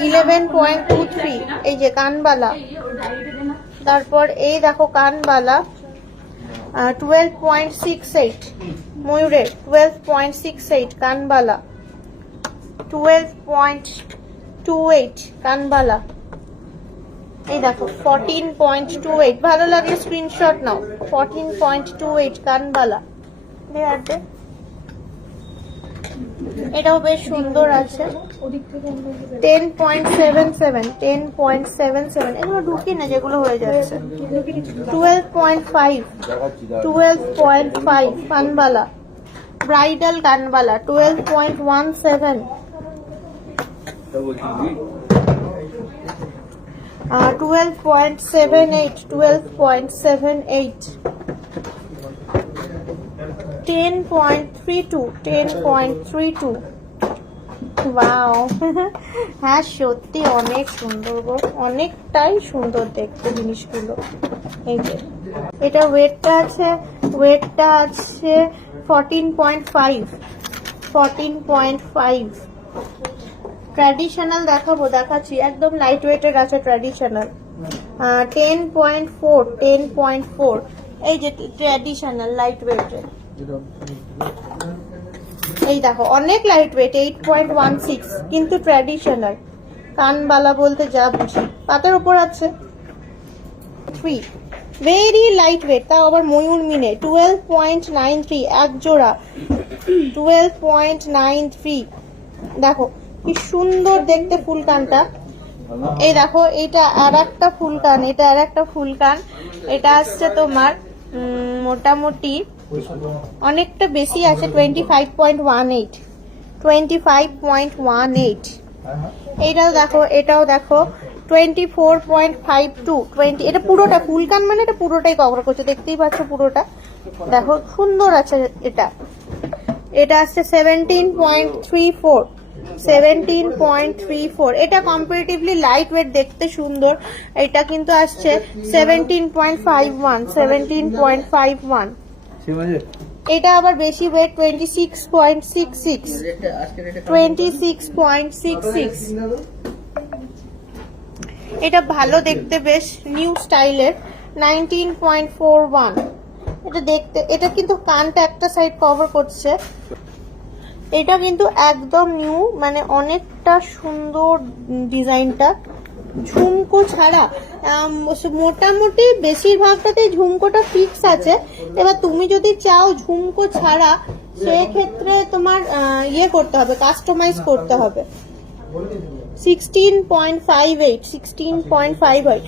11.23 এই যে কানবালা। তারপর এই দেখো কানবালা 12.68 ময়ূরের 12.68 কানবালা, 12.28 কানবালা। এই দেখো 14.28, ভালো লাগলে স্ক্রিনশট নাও। 14.28 কানবালা। এটাও বেশ সুন্দর আছে। 10.77 10.77 এগুলো ঢুকি না, যেগুলো হয়ে যাচ্ছে। 12.5 কানবালা, ব্রাইডাল কানবালা 12.17, 12.78 10.32 ওয়াও হ্যাঁ সত্যি অনেক সুন্দর গো, অনেকটাই সুন্দর দেখতে জিনিসগুলো। এই যে এটা ওয়েটটা আছে 14.5 ট্র্যাডিশনাল দেখাচ্ছি, একদম লাইট ওয়েটের আছে ট্র্যাডিশনাল। 10.4 এই যে ট্র্যাডিশনাল লাইট ওয়েটের। এই দেখো অনেক লাইট ওয়েট 8.16 কিন্তু ট্র্যাডিশনাল কানবালা বলতে যা বুঝি। পাতার উপর আছে 3 ভেরি লাইট ওয়েট, তাও আবার ময়ূর মিনে 12.93 এক জোড়া 12.93। দেখো কি সুন্দর দেখতে ফুলকানটা। এই দেখো এটা আর একটা ফুলকান, এটা আসছে তোমার মোটামুটি অনেকটা বেশি আছে 25.18 এটাও দেখো 24.52 এটা পুরোটা ফুলকান, মানে এটা পুরোটাই কভার করছে, দেখতেই পাচ্ছ পুরোটা। দেখো সুন্দর আছে এটা আসছে 17.34 এটা কম্পারেটিভলি লাইট ওয়েট, দেখতে সুন্দর। এটা কিন্তু আসছে 17.51 এটা আবার বেশি ওয়েট 26.66 এটা ভালো দেখতে, বেশ নিউ স্টাইলের 19.41 এটা দেখতে। এটা কিন্তু কানটা একটা সাইড কভার করছে, এটা কিন্তু একদম নিউ, মানে অনেকটা সুন্দর ডিজাইনটা। ঝুমকো ছাড়া মোটামুটি বেশিরভাগটাতে ঝুমকোটা ফিক্স আছে। এবার তুমি যদি চাও ঝুমকো ছাড়া, সেক্ষেত্রে তোমার ইয়ে করতে হবে, কাস্টমাইজ করতে হবে। 16.58